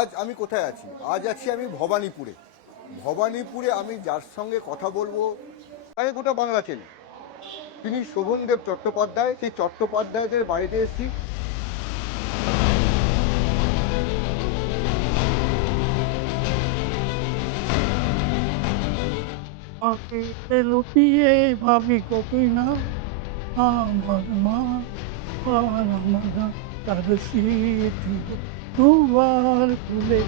আজ আমি কোথায় আছি? আজ আছি আমি ভবানীপুরে। ভবানীপুরে আমি যার সঙ্গে কথা বলবো তাকে গোটা বাংলা চেনে। তিনি শোভনদেব চট্টোপাধ্যায়। সেই চট্টোপাধ্যায়দের বাড়িতে এসেছি। মাটিতে লুটিয়ে ভাবি কতই না আমার মা আর আমার তার স্মৃতি দুবার ভুলে।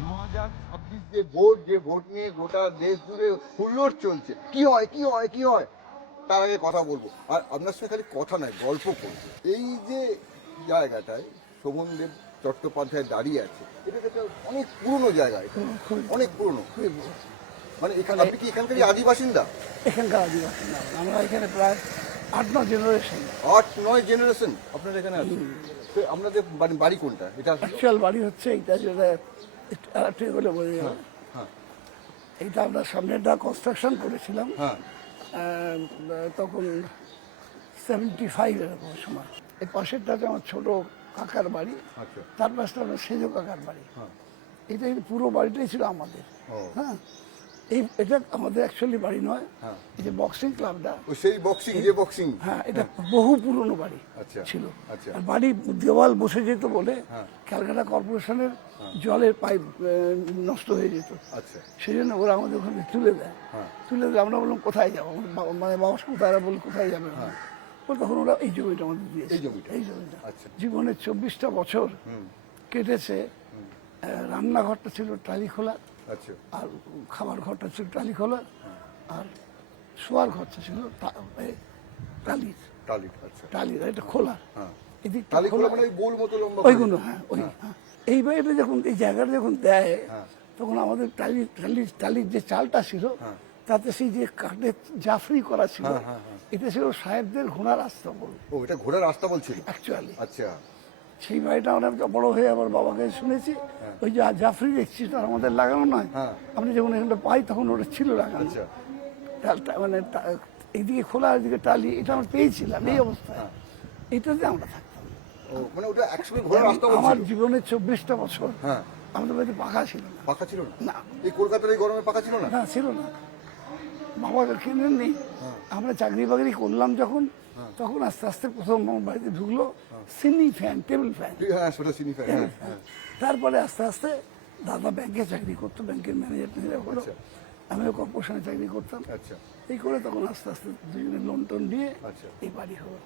2026 যে ভোট নিয়ে গোটা দেশ জুড়ে হুল্লোড় চলছে। কি হয় কি হয় কি হয়, তার আগে কথা বলবো। আর আপনার সঙ্গে খালি কথা নয়, গল্প করবো। এই যে জায়গাটায় শোভনদেব চট্টোপাধ্যায় দাঁড়িয়ে আছে, এটা একটা অনেক পুরনো জায়গা। এটা অনেক পুরনো। মানে এখানে আপনি কি এখানকারই আদি বাসিন্দা? এখানকার আদিবাসী না, আমরা এখানে প্রায় 8-9 জেনারেশন। 8-9 জেনারেশন আপনার এখানে আছে। তো আপনাদের বাড়ি কোনটা? এটা অ্যাকচুয়াল বাড়ি হচ্ছে এইটা, যেটা একটু বলে বোঝা যাবে। হ্যাঁ এইটা আমরা সামনেটা কনস্ট্রাকশন করেছিলাম হ্যাঁ তখন 75 এরকম সময়। এই পাশেরটাতে আমার ছোট কাকার বাড়ি, আচ্ছা তার পাশটা আমার সেজ কাকার বাড়ি। হ্যাঁ এটা পুরো বাড়িটাই ছিল আমাদের। ও হ্যাঁ, এটা আমাদের অ্যাকচুয়ালি বাড়ি নয়। হ্যাঁ এই যে বক্সিং ক্লাবটা, ও সেই বক্সিং, যে বক্সিং, হ্যাঁ, এটা বহু পুরনো বাড়ি আচ্ছা ছিল। আচ্ছা আর বাড়ি দেওয়াল বসে যেত বলে হ্যাঁ ক্যালকাটা কর্পোরেশনের জলের পাইপ নষ্ট হয়ে যেত। আচ্ছা সেই জন্য ওরা আমাদের ওখানে তুলে দেয়। হ্যাঁ তুলে দিলে আমরা বললাম কোথায় যাবো, মানে বাবার সঙ্গে তারা বলি কোথায় যাবে। বলে তখন ওরা এই জমিটা আমাদের দিয়েছে। এই জমিটা? এই জমিটা আচ্ছা জীবনের 24টা বছর কেটেছে। রান্নাঘরটা ছিল টালি খোলা, আচ্ছা আর খাবার ঘরটা ছিল টালি খোলা, আর শোয়ার ঘরটা ছিল টালির। টালি, আচ্ছা টালির এটা খোলা, হ্যাঁ এদিকটা টালি খোলা খোলা, মানে ওই গোল মতো লম্বা ওইগুলো। হ্যাঁ, ওই হ্যাঁ। এই বাড়িটা যখন এই জায়গাটা যখন দেয়, হ্যাঁ তখন আমাদের টালির যে চালটা ছিল, হ্যাঁ তাতে সেই যে কাঠের জাফরি করা ছিল, হ্যাঁ হ্যাঁ হ্যাঁ এটা ছিল সাহেবদের ঘোড়ার আস্তাবল ও, এটা ঘোড়ার রাস্তা বলছিল অ্যাকচুয়ালি। আচ্ছা সেই বাড়িটা আমরা বড় হয়ে আমার বাবাকে শুনেছি, ওই যে জাফরি দেখছি তো আমাদের লাগানো নয়। হ্যাঁ আমরা যখন এখানটা পাই তখন ওটা ছিল লাগানো। আচ্ছা মানে এইদিকে খোলা, এদিকে টালি, এটা আমরা পেয়েছিলাম এই অবস্থায়। হ্যাঁ। এটাতে আমরা থাকতাম। ও মানে ওটা একসময় ঘোড়ার রাস্তা আমার বলছিল? জীবনের 24টা বছর হ্যাঁ আমাদের বাড়িতে পাখা ছিল না। পাখা ছিল না? না, এই কলকাতার এই গরমে পাখা ছিল না? না ছিল না, বাবা কিনেননি। আমরা চাকরি বাকরি করলাম যখন, তখন আস্তে আস্তে প্রথম আমার বাড়িতে ঢুকলো সিনি ফ্যান, টেবিল ফ্যান। হ্যাঁ সেটা চিনি ফ্যান। হ্যাঁ হ্যাঁ তারপরে আস্তে আস্তে দাদা ব্যাংকে চাকরি করতো, ব্যাংকের ম্যানেজার হলো, আচ্ছা আমিও কর্পোরেশনে চাকরি করতাম। আচ্ছা এই করে তখন আস্তে আস্তে দুজনে লোন টোন দিয়ে আচ্ছা এই বাড়ি হলো।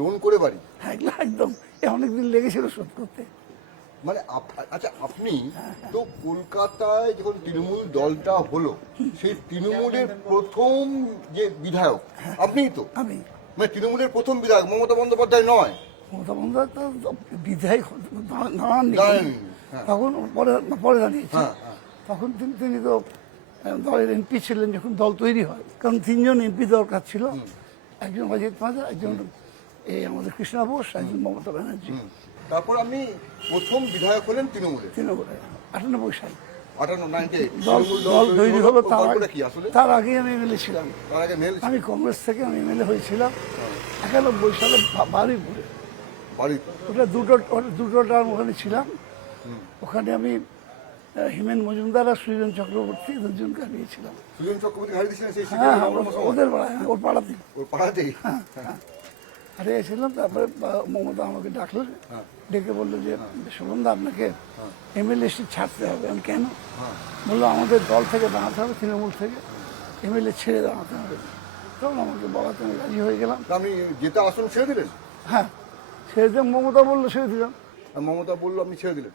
লোন করে বাড়ি? হ্যাঁ, এগুলো একদম অনেকদিন লেগেছিল শোধ করতে। মানে আচ্ছা আপনি তো কলকাতায় যখন তৃণমূল দলটা হলো, সেই তৃণমূলের প্রথম যে বিধায়ক আপনিই তো? আমি মানে তৃণমূলের প্রথম বিধায়ক মমতা বন্দ্যোপাধ্যায় নয়? মমতা বন্দ্যোপাধ্যায় তো বিধায়ক দাঁড়াননি, দাঁড়াননি, হ্যাঁ। তখন পরে দাঁড়িয়েছে। হ্যাঁ হ্যাঁ তখন তিনি তো দলের এমপি ছিলেন যখন দল তৈরি হয়, কারণ 3জন এমপি দরকার ছিল, একজন অজিত মাঝা, একজন এই আমাদের কৃষ্ণা বোস, একজন মমতা ব্যানার্জি। তারপর আপনি প্রথম বিধায়ক হলেন তৃণমূলের তৃণমূলে 98 সাল 98 দল তৈরি হলো। কি আসলে? তার আগে আমি এমএলএ ছিলাম। তার আগে মেল আমি কংগ্রেস থেকে আমি এমএলএ হয়েছিলাম 91 সালে বারুইপুরে। বাড়ি? ওটা দুটো টার্ম ওখানে ছিলাম। ওখানে আমি হিমেন মজুমদার আর সুজন চক্রবর্তী দুজনকে হারিয়েছিলাম। সুজন চক্রবর্তী হারিয়ে দিয়েছিলেন সেই হ্যাঁ, শিক্ষা ওদের পাড়ায়, ওর পাড়াতেই ওর পাড়াতেই? হারিয়েছিলাম। তারপরে মমতা আমাকে ডাকলো, ডেকে বললো যে শোভনদা আপনাকে এমএলএ সিট ছাড়তে হবে। আমি কেন? বললো আমাদের দল থেকে দাঁড়াতে হবে, তৃণমূল থেকে এমএলএ ছেড়ে দাঁড়াতে হবে। তখন আমাকে বলাতে আমি রাজি হয়ে গেলাম। আপনি যেটা আসন ছেড়ে দিলেন? হ্যাঁ, ছেড়ে দিলাম। মমতা বললো ছেড়ে দিলাম। আর মমতা বললো আপনি ছেড়ে দিলেন?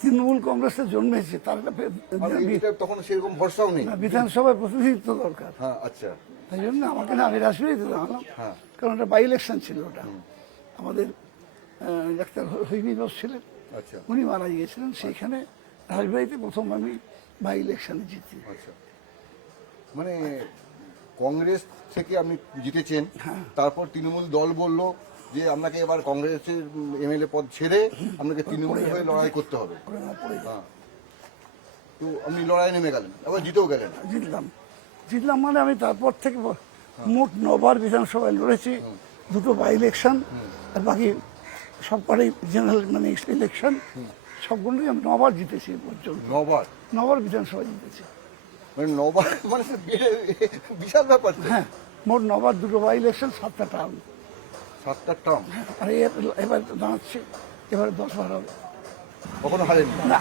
তৃণমূল কংগ্রেসে জন্মেছে, তার একটা তখন সেরকম ভরসাও নেই। বিধানসভায় প্রতিনিধিত্ব দরকার। হ্যাঁ আচ্ছা তাই জন্য আমাকে না, আমি রাজশাহীতে দাঁড়ালাম, হ্যাঁ কারণ একটা বাই ইলেকশন ছিল ওটা। আমাদের ডাক্তার হৈবী ঘোষ ছিলেন, আচ্ছা উনি মারা গিয়েছিলেন। সেইখানে রাজবাড়িতে প্রথম আমি বাই ইলেকশনে জিতি। আচ্ছা মানে কংগ্রেস থেকে আপনি জিতেছেন, তারপর তৃণমূল দল বলল যে আপনাকে এবার কংগ্রেসের এমএলএ পদ ছেড়ে আপনাকে তৃণমূলের হয়ে লড়াই করতে হবে। পড়ে হ্যাঁ তো আপনি লড়াই নেমে গেলেন, আবার জিতেও গেলেন। জিতলাম। জিতলাম মানে আমি তারপর থেকে মোট 9 বার বিধানসভায় লড়েছি, 2টো বাই ইলেকশন, আর বাকি সবকটাই জেনারেল মানে ইলেকশন, সবগুলোই আমি 9 বার জিতেছি এ পর্যন্ত। 9 বার 9 বার বিধানসভা জিতেছি। মানে 9 বার মানে সে বিশাল ব্যাপার তো। হ্যাঁ, মোট 9 বার, 2টো বাই ইলেকশন, 7টা টার্ম। 7টা টার্ম। আর এবার দাঁড়াচ্ছে, এবারে 10 বার হবে। কখনো হারেননি? না,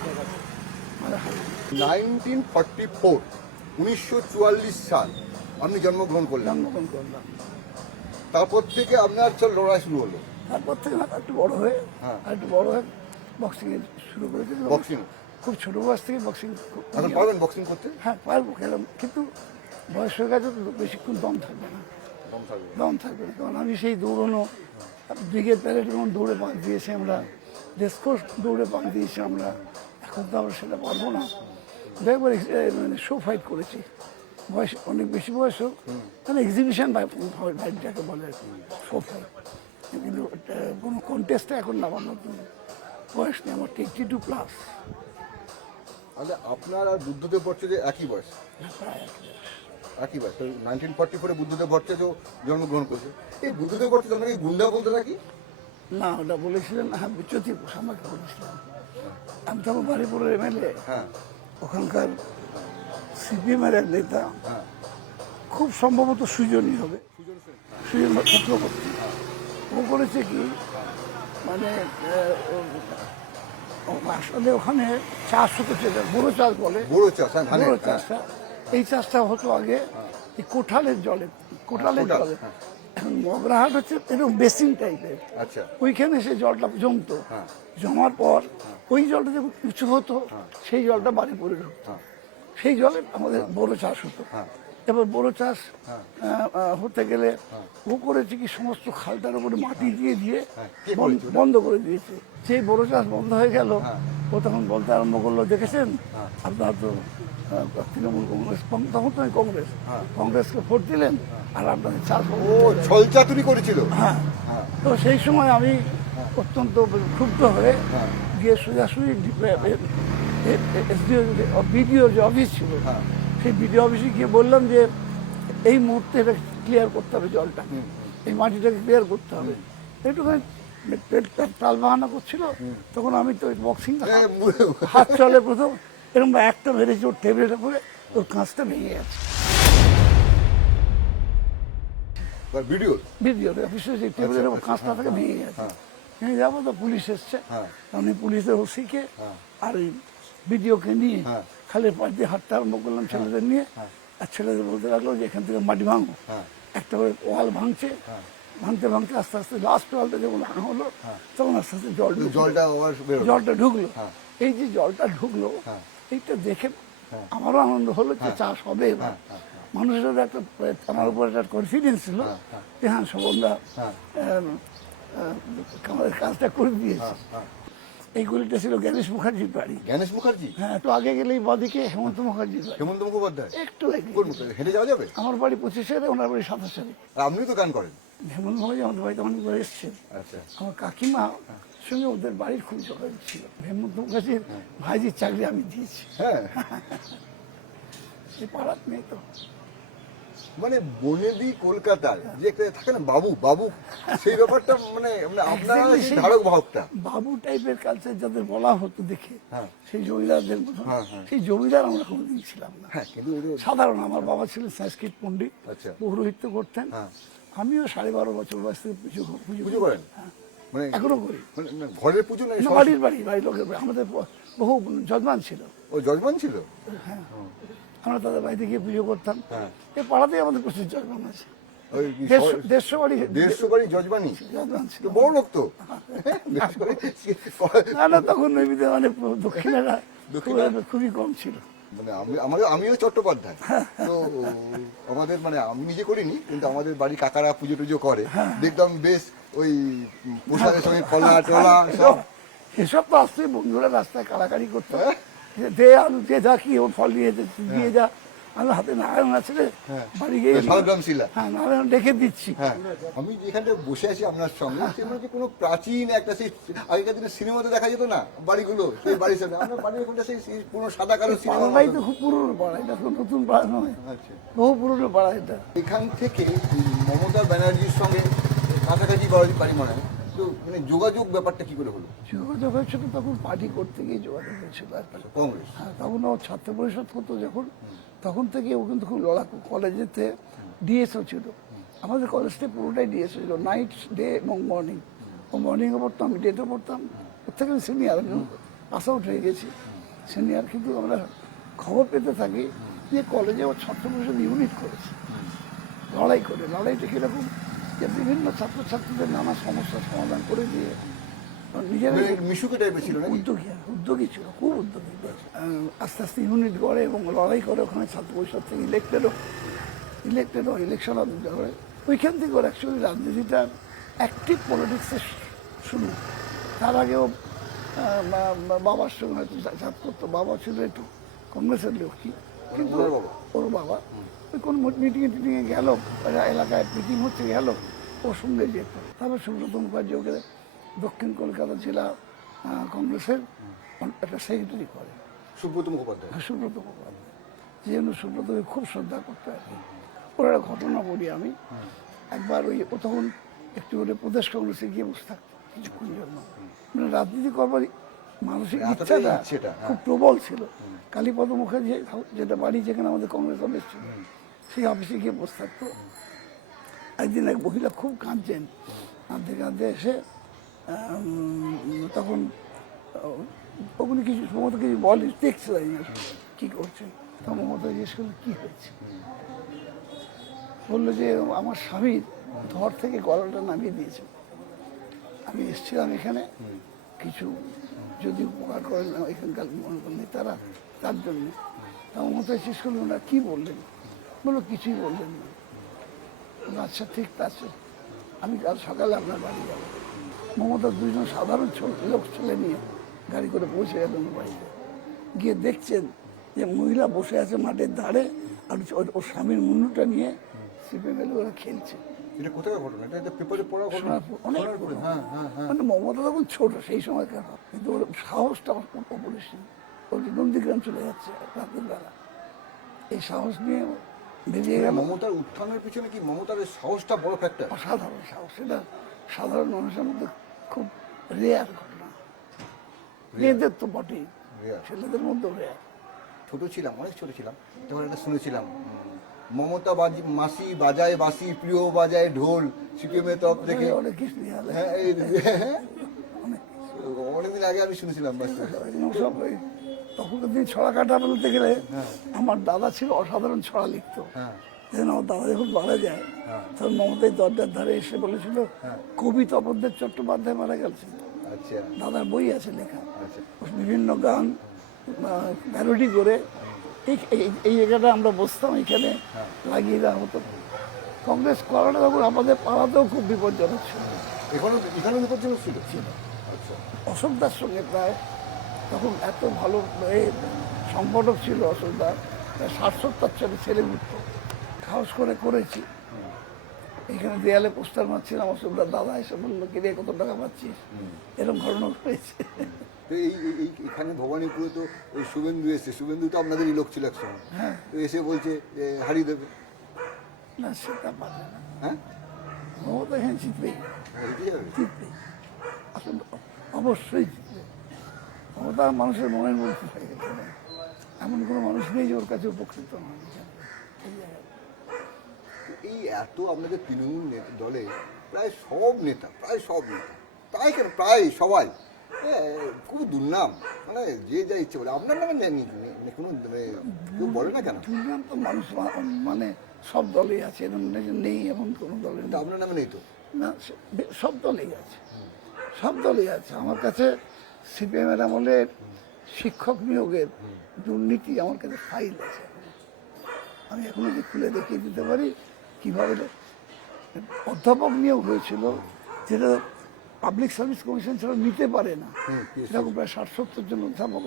মানে হারিনি। 1944 1944 সাল আপনি জন্মগ্রহণ করলেন। জন্মগ্রহণ করলাম। তারপর থেকে আপনার লড়াই শুরু হলো। তারপর থেকে একটু বড় হয়ে, হ্যাঁ। আর একটু বড় হয়ে বক্সিং এ শুরু করেছি। বক্সিং? খুব ছোট বয়স থেকে বক্সিং। এখন পারবেন বক্সিং করতে? হ্যাঁ, পারবো, খেলাম, কিন্তু বয়স হয়ে গেছে তো বেশিক্ষণ দম থাকবে না। দম থাকবে? দম থাকবে না, কারণ আমি সেই দৌড়ানো ব্রিগেড প্যারেড যেমন দৌড়ে পাক দিয়েছি আমরা, রেসকোর্স দৌড়ে পাক দিয়েছি আমরা, এখন তো আমরা সেটা পারবো না। একবার মানে শো ফাইট করেছি, বয়স অনেক বেশি বয়স হোক, মানে এক্সিবিশন ফাইটটাকে বলে শো ফাইট, কিন্তু কোনো কন্টেস্টে এখন নামানোর বয়স নেই, আমার 82+। আচ্ছা, আপনার আর বুদ্ধদেব ভট্টাচার্যের একই বয়স? প্রায় একই বয়স। একই বয়স। তো 1944 বুদ্ধদেব ভট্টাচার্য জন্মগ্রহণ করেছে। এই বুদ্ধদেব ভট্টাচার্য আপনাকে গুন্ডা বলতে নাকি? না, ওটা বলেছিলেন, হ্যাঁ, জ্যোতি ঘোষ আমাকে বলেছিলেন। আমি তো আমার বাড়িপুরের এমএলএ, হ্যাঁ ওখানকার সিপিএমের এক নেতা, হ্যাঁ। খুব সম্ভবত সুজনই হবে, সুজন সেন? সুজন চক্রবর্তী। ও করেছে কি, মানে আসলে ওখানে চাষ হতো, যেটা বড় চাষ বলে, বড় চাষ, হ্যাঁ, ধানের। বড় চাষটা, এই চাষটা হতো আগে এই কোঠালের জলে, কোটালের কোটাল, জলে। হ্যাঁ। এখন মগরাহাট হচ্ছে এরকম বেসিন টাইপের, আচ্ছা। ওইখানে সে জলটা জমতো, হ্যাঁ। জমার পর ওই জলটা যখন উঁচু হতো, সেই জলটা বাড়ি পড়ে ঢুকতো, হ্যাঁ। সেই জলে আমাদের বড় চাষ হতো। হ্যাঁ। এবার বড় চাষ হতে গেলে ও করেছে কি, সমস্ত খালটার উপরে মাটি দিয়ে দিয়ে কে করেছে ওটা? বন্ধ করে দিয়েছে। সেই বড় চাষ বন্ধ হয়ে গেল, ও তখন বলতে আরম্ভ করলো, দেখেছেন আপনারা তো তৃণমূল কংগ্রেস, তখন তো কংগ্রেস, কংগ্রেসকে ভোট দিলেন, আর আপনাদের চাষ বন্ধ ও হয়ে গেল। ছলচাতুরি করেছিল? হ্যাঁ। হ্যাঁ। তো সেই সময় আমি অত্যন্ত ক্ষুব্ধ হয়ে গিয়ে সোজাসুজি বিডিওর যে অফিস ছিল, হ্যাঁ। সেই বিডিও অফিসে গিয়ে বললাম যে এই মুহূর্তে এটা ক্লিয়ার করতে হবে, জলটা, এই মাটিটাকে ক্লিয়ার করতে হবে। একটুখানি টাল বাহানা করছিল, তখন আমি তো বক্সিং হাত চলে প্রথম এরকম একটা মেরেছি ওর টেবিলের উপরে, ওর কাঁচটা ভেঙে গেছে। ভিডিও? ভিডিও অফিসে যে টেবিলের উপর কাঁচটা থেকে ভেঙে গেছে। ভেঙে যাবো তো পুলিশ এসছে, আমি পুলিশের ওসিকে আর ওই ভিডিওকে নিয়ে খালের পাশ দিয়ে হাঁটতে আরম্ভ করলাম ছেলেদের নিয়ে। আর ছেলেদের বলতে লাগলো যে এখান থেকে মাটি ভাঙো, একটা করে ওয়াল ভাঙছে, ভাঙতে ভাঙতে আস্তে আস্তে লাস্ট ওয়ালটা যখন ভাঙা হলো, তখন আস্তে আস্তে জলটা ঢুকলো। এই যে জলটা ঢুকলো, এইটা দেখে আমারও আনন্দ হলো যে চাষ হবে এবার। মানুষের একটা আমার উপর একটা কনফিডেন্স ছিল যে হ্যাঁ, শোভনদা আমাদের কাজটা করে দিয়েছে। এই গলিটা ছিল জ্ঞানেশ মুখার্জির বাড়ি। জ্ঞানেশ মুখার্জি? হ্যাঁ, একটু আগে গেলেই বাদিকে হেমন্ত মুখার্জির বাড়ি। হেমন্ত মুখোপাধ্যায়? একটু আগে। হেঁটে যাওয়া যাবে? আমার বাড়ি 25-এ, ওনার বাড়ি 27-এ। আর আপনিও তো গান করেন? হেমন্ত মুখার্জি আমাদের বাড়িতে অনেকবার এসছেন। আচ্ছা। আমার কাকিমা সঙ্গে ওদের বাড়ির খুব যোগাযোগ ছিল। হেমন্ত মুখার্জির ভাইজির চাকরি আমি দিয়েছি। হ্যাঁ। সে পাড়ার মেয়ে তো। মানে বনেদি কলকাতার যে একটা থাকে না বাবু, বাবু, সেই ব্যাপারটা মানে আপনার ধারক বাহকটা বাবু টাইপের কালচার যাদের বলা হতো দেখে, হ্যাঁ। সেই জমিদারদের মতো, হ্যাঁ, হ্যাঁ। সেই জমিদার আমরা কোনোদিন ছিলাম না। হ্যাঁ, কিন্তু সাধারণ, আমার বাবা ছিলেন সংস্কৃত পণ্ডিত, আচ্ছা। পৌরোহিত্য করতেন। হ্যাঁ। আমিও 12.5 বছর বয়স থেকে পুজো করেন? মানে এখনো করি। মানে ঘরের পুজো না? বাড়ির বাড়ির লোকের বাড়ি। আমাদের বহু যজমান ছিল। ও যজমান ছিল? হ্যাঁ, আমরা তাদের বাড়িতে গিয়ে পুজো করতাম। হ্যাঁ। এই পাড়াতেই আমাদের প্রচুর যজমান আছে। ওই 150 বাড়ি 150 বাড়ি যজমানি? যজমান ছিল। তো বড় লোক তো। না, তখন নৈবিতে মানে দক্ষিণেরা খুবই কম ছিল। মানে আমিও চট্টোপাধ্যায়, তো আমাদের মানে আমি নিজে করিনি, কিন্তু আমাদের বাড়ি কাকারা পুজো টুজো করে, দেখতাম বেশ ওই পোশাকের সঙ্গে কলা টলা সব। এসব তো আসছে, বন্ধুরা রাস্তায় কাড়াকাড়ি করতো, যে দে আলু, যে যা কি ও ফল দিয়ে যা, আমার হাতে নারায়ণ আছে রে, হ্যাঁ। বাড়ি গিয়ে শালগ্রাম শিলা। হ্যাঁ নারায়ণ ডেকে দিচ্ছি। হ্যাঁ, আমি যেখানটা বসে আছি আপনার সঙ্গে সে মনে হচ্ছে কোনো প্রাচীন একটা সেই আগেকার দিনে সিনেমাতে দেখা যেত না বাড়িগুলো, সেই বাড়ির সামনে আপনার বাড়ির ওখানটা সেই সেই পুরো সাদা কালো সিনেমা। পাড়াটাই তো খুব পুরনো পাড়া, এটা তো নতুন পাড়া নয়, আচ্ছা, বহু পুরনো পাড়া এটা। এখান থেকে মমতা ব্যানার্জির সঙ্গে কাছাকাছি বাড়ি মনে হয়, তো মানে যোগাযোগ ব্যাপারটা কি করে হলো? যোগাযোগ হয়েছিল তখন পার্টি করতে গিয়ে যোগাযোগ হয়েছিল আর কি। কংগ্রেস। হ্যাঁ, তখন ও ছাত্র পরিষদ হতো যখন, তখন থেকে ও কিন্তু খুব লড়াকু। কলেজেতে ডিএসও ছিল, আমাদের কলেজটা পুরোটাই ডিএসও ছিল, নাইট, ডে এবং মর্নিং। ও মর্নিংয়ে পড়তাম, আমি ডেতে পড়তাম, ওর থেকে আমি সিনিয়র, আমি পাস আউট হয়ে গেছি সিনিয়র। কিন্তু আমরা খবর পেতে থাকি যে কলেজে ও ছাত্র পরিষদ ইউনিট করেছে, লড়াই করে। লড়াইটা কীরকম, যে বিভিন্ন ছাত্রছাত্রীদের নানা সমস্যার সমাধান করে দিয়ে নিজেরা মিশুকে টাইপের ছিল নাকি? উদ্যোগী ছিল, খুব উদ্যোগী। আস্তে আস্তে ইউনিট গড়ে এবং লড়াই করে, ওখানে ছাত্র পরিষদ থেকে ইলেক্টেড ইলেকশন করে। ওইখান থেকে ওর অ্যাকচুয়ালি রাজনীতিটা অ্যাক্টিভ পলিটিক্সে শুরু। তার আগেও বাবার সঙ্গে হয়তো যাতায়াত করতো, বাবা ছিল একটু কংগ্রেসের লোকই, কিন্তু ওর বাবা ওই কোনো মিটিংয়ে টিটিংয়ে গেল, এলাকায় মিটিং হচ্ছে গেল, ওর সঙ্গে যেত। তারপর সুব্রত মুখার্জি ওকে দক্ষিণ কলকাতা জেলা কংগ্রেসের একটা সেক্রেটারি করে, সুব্রত মুখোপাধ্যায়। সুব্রত মুখোপাধ্যায়, যে জন্য সুব্রতকে খুব শ্রদ্ধা করতে আর কি। ওর একটা ঘটনা বলি আমি। একবার ও তখন একটু করে প্রদেশ কংগ্রেসে গিয়ে বসে থাকতো কিছুক্ষণ জন্য, মানে রাজনীতি করবার মানসিক ইচ্ছাটা খুব প্রবল ছিল। কালীপদ মুখার্জি যেটা বাড়ি, যেখানে আমাদের কংগ্রেস অফিস ছিল, সেই অফিসে গিয়ে বসে থাকতো। একদিন এক মহিলা খুব কাঁদছেন, কাঁদতে এসে তখন ওগুলি কিছু মমতা কিছু বলে, দেখছে তাই না কী করছে। তখন মমতা জিজ্ঞেস করলো কী হয়েছে, বললো যে আমার স্বামীর ধর থেকে গলাটা নামিয়ে দিয়েছে, আমি এসেছিলাম এখানে কিছু যদি উপকার করেন এখানকার নেতারা, তার জন্য। তখন মমতা জিজ্ঞেস করলো না কী বললেন, বললো কিছুই বললেন না। আচ্ছা ঠিক আছে, আমি কাল সকালে আপনার বাড়ি যাবো। মমতা দুজন সাধারণ লোক ছেলে নিয়ে গাড়ি করে পৌঁছে গেলেন বাড়িতে, গিয়ে দেখছেন যে মহিলা বসে আছে মাঠের ধারে, আর ওর স্বামীর মুন্ডুটা নিয়ে সিপে মেলে ওরা খেলছে। এটা কোথায় ঘটনা? এটা পেপারে পড়া ঘটনা। অনেক মানে মমতা তখন ছোট সেই সময়কার, কিন্তু ওর সাহসটা অপরিসীম। ওর নন্দীগ্রাম চলে যাচ্ছে রাতের বেলা, এই সাহস নিয়ে বেরিয়ে গেল। মমতার উত্থানের পিছনে কি মমতার সাহসটা বড় ফ্যাক্টর? অসাধারণ সাহস, সেটা সাধারণ মানুষের মধ্যে খুব রেয়ার ঘটনা। মেয়েদের তো বটেই, ছেলেদের মধ্যেও রেয়ার। ছোট ছিলাম, অনেক ছোট ছিলাম, তখন একটা শুনেছিলাম মমতা মাসি বাজায় বাসি, প্রিয় বাজায় ঢোল, সিপিএমের তরফ থেকে। অনেক কিছু হ্যাঁ, অনেকদিন আগে আমি শুনেছিলাম। সব তখনকার দিন ছড়া কাটা বলতে গেলে আমার দাদা ছিল অসাধারণ ছড়া লিখতো। যেন আমার দাদা যখন মারা যায় তখন মমতাই দরজার ধারে এসে বলেছিল কবি তপনদেব চট্টোপাধ্যায় মারা গেছেন। আচ্ছা, দাদার বই আছে লেখা, বিভিন্ন গান প্যারোডি করে এই জায়গাটা আমরা বসতাম, এখানে লাগিয়ে দেওয়া হতো। কংগ্রেস করাটা তখন আমাদের পাড়াতেও খুব বিপজ্জনক ছিল। এখানে বিপজ্জনক ছিল। আচ্ছা, অশোক দার সঙ্গে প্রায় তখন এত ভালো সংগঠক ছিল অশোক দা, 60-70 ছেলে ঘুরতো, সাহস করে করেছি। এখানে দেয়ালে পোস্টার মারছিলাম, অশোক দার দাদা এসে বললো কি রে কত টাকা পাচ্ছিস, এরকম ঘটনা হয়েছে। তো এখানে ভবানীপুরে তো ওই শুভেন্দু এসে, শুভেন্দু তো আপনাদেরই লোক ছিল একসময়, তো এসে বলছে যে হারিয়ে দেবে। না সেটা পারে না, হ্যাঁ মমতা এখানে জিতবেই, জিতবেই, আসলে অবশ্যই জিতবে। মমতা মানুষের মনের মধ্যে থাকে, এমন কোনো মানুষ নেই যে ওর কাছে উপকৃত নয়। এই এত আপনাদের তৃণমূল দলে প্রায় সব নেতা, প্রায় কেন প্রায় সবাই খুব দুর্নাম, মানে যে যা ইচ্ছে বলে। আপনার নামে নেননি কোনো, কেউ বলে না কেন? দুর্নাম তো মানুষ মানে সব দলেই আছে, এরকম নেই এমন কোনো দলে। আপনার নামে নেই তো? না, সব দলেই আছে, সব দলেই আছে। আমার কাছে সিপিএমের আমলে শিক্ষক নিয়োগের দুর্নীতি আমার কাছে ফাইল আছে, আমি এখনো যে খুলে দেখিয়ে দিতে পারি কীভাবে অধ্যাপক নিয়োগ হয়েছিল, যেটা পাবলিক সার্ভিস কমিশন ছাড়া নিতে পারে না। এরকম প্রায় 60-70 জন অধ্যাপক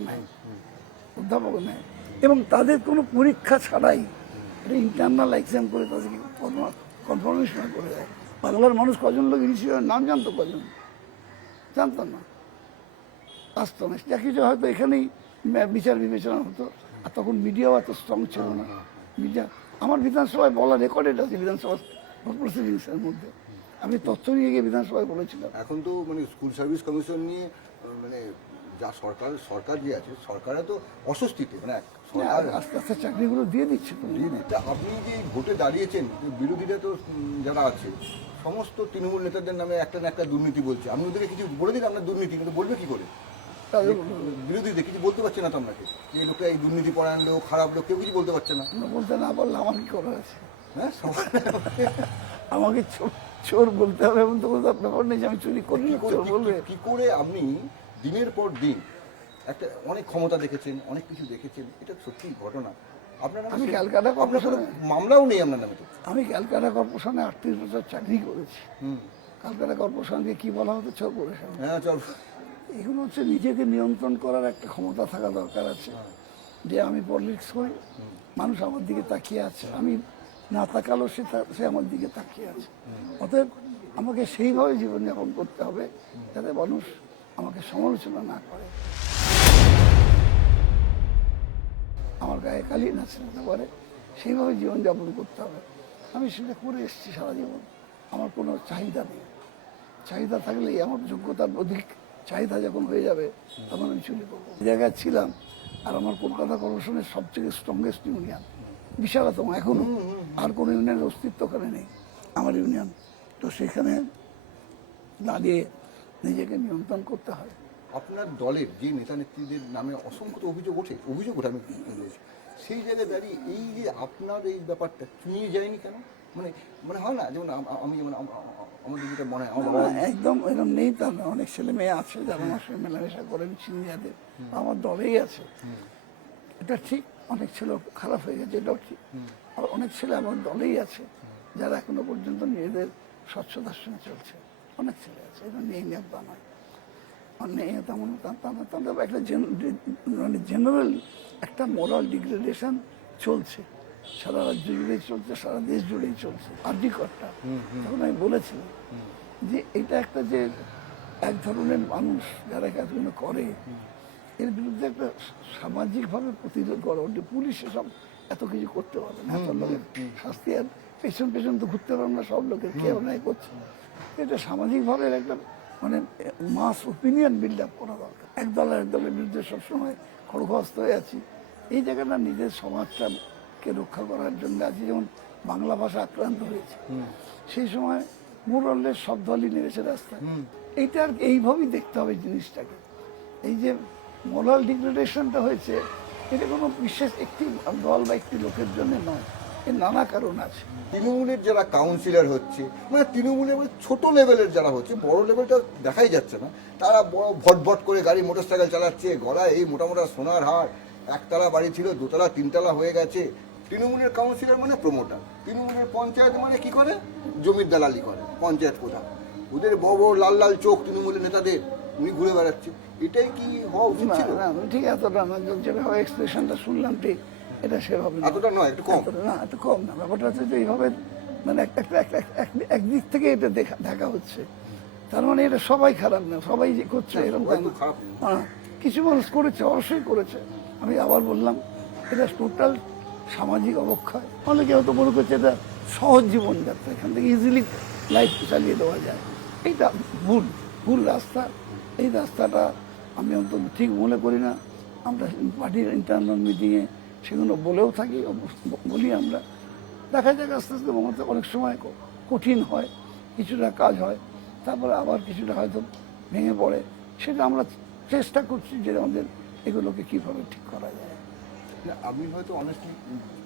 নেয়, এবং তাদের কোনো পরীক্ষা ছাড়াই ইন্টারনাল এক্সাম করে তাদেরকে কনফার্মেশন করে দেয়। বাংলার মানুষ কজন লোক ইনিশিয়ার নাম জানতো, কজন জানতো না, আসতো না। যা কিছু হয়তো এখানেই বিচার বিবেচনা হতো, আর তখন মিডিয়াও এত স্ট্রং ছিল না। মিডিয়া আমার বিধানসভায় বলা রেকর্ডেড আছে, বিধানসভা প্রসিডিংসের মধ্যে আমি তথ্য নিয়ে গিয়ে বিধানসভায় বলেছিলাম। এখন তো মানে স্কুল সার্ভিস কমিশন নিয়ে মানে যা সরকার যে আছে, সরকারে তো অস্বস্তিতে, মানে সরকার আস্তে আস্তে চাকরিগুলো দিয়ে দিচ্ছে তো। দিয়ে দিচ্ছে। আপনি যে ভোটে দাঁড়িয়েছেন, বিরোধীরা তো যারা আছে সমস্ত তৃণমূল নেতাদের নামে একটা না একটা দুর্নীতি বলছে। আপনি ওদেরকে কিছু বলে দিন আপনার দুর্নীতি, কিন্তু বলবে কি করে? বিরোধীদের কিছু বলতে পারছে না তো আপনাকে, এই লোকটা এই দুর্নীতি পরায়ণ লোক, খারাপ লোক, কেউ কিছু বলতে পারছে না। বলতে না পারলে আমার কি করা আছে? হ্যাঁ, আমাকে চোর বলতে হবে এমন তো কোনো ব্যাপার নেই যে আমি চুরি করি, চোর বলবে। কি করে আপনি দিনের পর দিন একটা অনেক ক্ষমতা দেখেছেন, অনেক কিছু দেখেছেন, এটা সত্যি ঘটনা। আপনার নামে আমি ক্যালকাটা কর্পোরেশনে মামলাও নেই আপনার নামে তো। আমি ক্যালকাটা কর্পোরেশনে 38 বছর চাকরি করেছি। ক্যালকাটা কর্পোরেশনকে কি বলা হতো? কর্পোরেশন। হ্যাঁ, চল। এগুলো হচ্ছে নিজেকে নিয়ন্ত্রণ করার একটা ক্ষমতা থাকা দরকার আছে, যে আমি পলিটিক্স করি, মানুষ আমার দিকে তাকিয়ে আছে, আমি না তাকালেও সে আমার দিকে তাকিয়ে আছে। অতএব আমাকে সেইভাবে জীবনযাপন করতে হবে যাতে মানুষ আমাকে সমালোচনা না করে, আমার গায়ে কালি না ছিনতে পারে, সেইভাবে জীবনযাপন করতে হবে। আমি সেটা করে এসেছি সারা জীবন। আমার কোনো চাহিদা নেই, চাহিদা থাকলেই আমার যোগ্যতার অধিক চাহিদা যখন হয়ে যাবে তখন আমি চলে করবো। জায়গায় ছিলাম, আর আমার কলকাতা কর্পোরেশনের সবচেয়ে স্ট্রংগেস্ট ইউনিয়ন, বিশালতম, এখনো আর কোনো ইউনিয়নের অস্তিত্ব ওখানে নেই, আমার ইউনিয়ন। তো সেখানে দাঁড়িয়ে নিজেকে নিয়ন্ত্রণ করতে হয়। আপনার দলের যে নেতা নেত্রীদের নামে অসংখ্য অভিযোগ ওঠে আমি বলছি, সেই জায়গায় দাঁড়িয়ে এই যে আপনার এই ব্যাপারটা চুঁয়ে যায়নি কেন? মানে মানে হয় না, যেমন আমি যেমন আমাদের যেটা মনে হয় আমার বাবা একদম এরকম নেই তা না, অনেক ছেলে মেয়ে আছে যারা আমার সঙ্গে মেলামেশা করে, আমি চিনি যাদের, আমার দলেই আছে, এটা ঠিক। অনেক ছেলে খারাপ হয়ে গেছে, এটাও ঠিক। আর অনেক ছেলে আমার দলেই আছে যারা এখনো পর্যন্ত নিজেদের স্বচ্ছতার সঙ্গে চলছে, অনেক ছেলে আছে, এটা নেই তা নয়। নেই তেমন তাদের একটা মানে জেনারেল একটা মোরাল ডিগ্রেডেশন চলছে, সারা রাজ্য জুড়েই চলছে, সারা দেশ জুড়েই চলছে। আর্যিকরটা তখন আমি বলেছিলাম যে এটা একটা যে এক ধরনের মানুষ যারা এতগুলো করে, এর বিরুদ্ধে একটা সামাজিকভাবে প্রতিরোধ করা, পুলিশ এসব এত কিছু করতে পারবে না, এত লোকের শাস্তি, আর পেছন পেছন তো ঘুরতে পারবে না, সব লোকের কে অন্যায় করছে। এটা সামাজিকভাবে একটা মানে মাস ওপিনিয়ন বিল্ড আপ করা দরকার। একদলের বিরুদ্ধে সবসময় খড়গহস্ত হয়ে আছি, এই জায়গাটা নিজের সমাজটাকে রক্ষা করার জন্য আছি। যেমন বাংলা ভাষা আক্রান্ত হয়েছে, সেই সময় মোরালের সব দলই নেমেছে রাস্তায়। এইটা আর এইভাবেই দেখতে হবে জিনিসটাকে। এই যে মোরাল ডিগ্রেডেশনটা হয়েছে, এটা কোনো বিশেষ একটি দল বা একটি লোকের জন্য নয়, এর নানা কারণ আছে। তৃণমূলের যারা কাউন্সিলর হচ্ছে, মানে তৃণমূলের ছোট লেভেলের যারা হচ্ছে, বড় লেভেলটা দেখাই যাচ্ছে না, তারা বড় ভটভট করে গাড়ি মোটরসাইকেল চালাচ্ছে, গলায় এই মোটা মোটা সোনার হার, একতলা বাড়ি ছিল দোতলা তিনতলা হয়ে গেছে। তৃণমূলের কাউন্সিলর মানে প্রমোটার, তৃণমূলের পঞ্চায়েত মানে কি করে? জমির দালালি করে পঞ্চায়েত প্রধান। ওদের বড় বড় লাল লাল চোখ তৃণমূলের নেতাদের, উনি ঘুরে বেড়াচ্ছে। এটাই কি হওয়া উচিত ছিল? ঠিক এতটা না, যেভাবে এক্সপ্রেশনটা শুনলাম ঠিক এটা সেভাবে এতটা নয়, একটু কম না, একটু কম না। ব্যাপারটা হচ্ছে যে এইভাবে মানে একদিক থেকে এটা দেখা হচ্ছে, তার মানে এটা সবাই খারাপ না, সবাই যে করছে এরকম খারাপ। হ্যাঁ, কিছু মানুষ করেছে, অবশ্যই করেছে। আমি আবার বললাম এটা টোটাল সামাজিক অবক্ষয়। অনেকে হয়তো মনে করছে এটা সহজ জীবনযাত্রা, এখান থেকে ইজিলি লাইফ চালিয়ে দেওয়া যায়। এইটা ভুল রাস্তা। এই রাস্তাটা আমি অন্তত ঠিক মনে করি না। আমরা পার্টির ইন্টারনাল মিটিংয়ে সেগুলো বলেও থাকি, বলি আমরা। দেখা যাক আস্তে আস্তে মমতা অনেক সময় কঠিন হয়, কিছুটা কাজ হয়, তারপরে আবার কিছুটা হয়তো ভেঙে পড়ে। সেটা আমরা চেষ্টা করছি যে আমাদের এগুলোকে কীভাবে ঠিক করা যায়। আপনি হয়তো অনেস্টলি